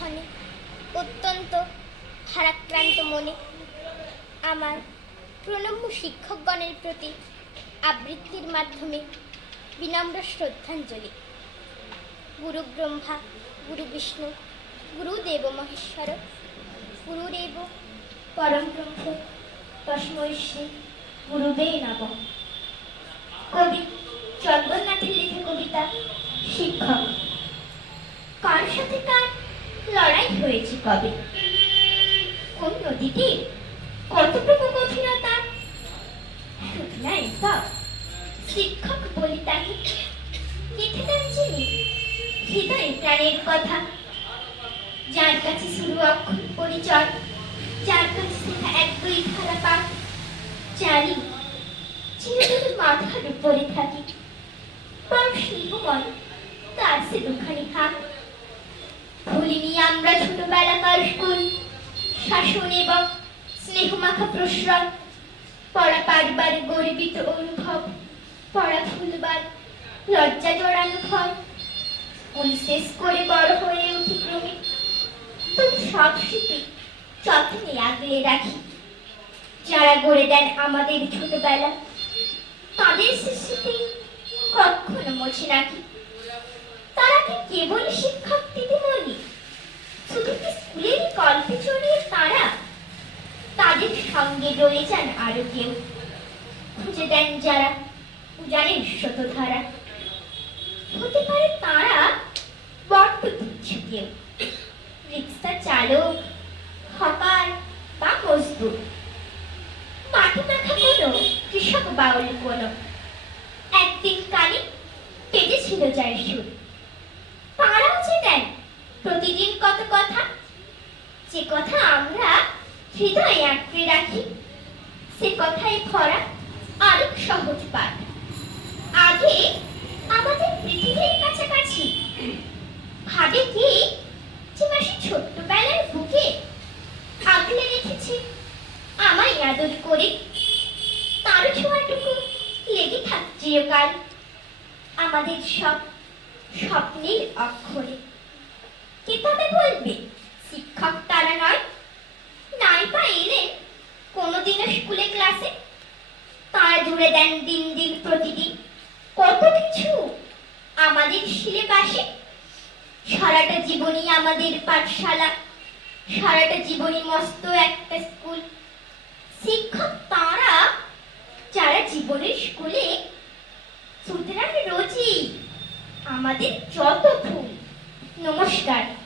ক্ষণে অত্যন্ত ভারাক্রান্ত মনে আমার প্রণম্য শিক্ষকগণের প্রতি আবৃত্তির মাধ্যমে বিনম্র শ্রদ্ধাঞ্জলি। গুরু ব্রহ্মা, গুরু বিষ্ণু গুরুদেব মহেশ্বর গুরুদেব পরম ব্রহ্ম, তস্মৈ গুরুবে নম। কবি চন্দ্রনাথের লেখা কবিতা শিক্ষক। কার সাথে কার হয়েছে কবে? কতটুকু শিক্ষক বলি তাকে লিখে দেন যিনি হৃদয় প্রাণের কথা। যার কাছে শুরু অক্ষর পরিচয়, যার কাছে শেখা এক দুই পাঠ জানি চিরদিন মাথার উপরে থাকি। তার সে দুখানি হাত আমরা ছোটবেলাকার স্কুল, শাসন এবং স্নেহমাখা প্রশ্রয়, পড়া পারবার গর্বিত অনুভব, পড়া ভুলবার লজ্জা জড়ানো ভয় স্কুল শেষ করে বড় হয়ে উঠি ক্রমে। তবু সব স্মৃতি যত্নে আগলে রাখি। যারা গড়ে দেন আমাদের ছোটবেলা, তাদের স্মৃতি কখনো মোছে নাকি তারা কি কেবল শিক্ষক দিদিমণি শুধু কি স্কুলেরই গল্পে জড়িয়ে তারা তাদের সঙ্গে রয়ে আরও কেউ। খুঁজে দেন যারা উজানের স্রোতধারা হতে পারে তারা কেউ। রিক্সা চালক, হকার বা মজদুর। মাটি মাখা কোনো, কৃষক বাউল কোনো। একদিন কানে পেতেছিল যার সুর। তারাও যে দেন, প্রতিদিন কত কথা। যে কথা আমরা হৃদয়ে আঁকড়ে রাখি। সে কথায় ভরা আরও সহজ পাঠ। আগে আমাদের পৃথিবীর কাছাকাছি। ভাবে কি যে মাসে ছোট্টবেলার বুকে আগলে রেখেছে আমায় আদর করে। তার ছোঁয়াটুকু লেগে থাক চিরকাল আমাদের সব স্বপ্নের অক্ষরে। কে তবে বলবে শিক্ষক তারা নয় নাই বা এলেন কোনোদিনও স্কুলে ক্লাসে তারা দেন দিন দিন প্রতিদিন। কত কিছু আমাদের সিলেবাসে। সারাটা জীবনই আমাদের পাঠশালা। সারাটা জীবনই মস্ত একটা স্কুল। শিক্ষক তারা, যারা জীবনের স্কুলে সুতরাং রোজই, আমাদের যত ভুল, নমস্কার।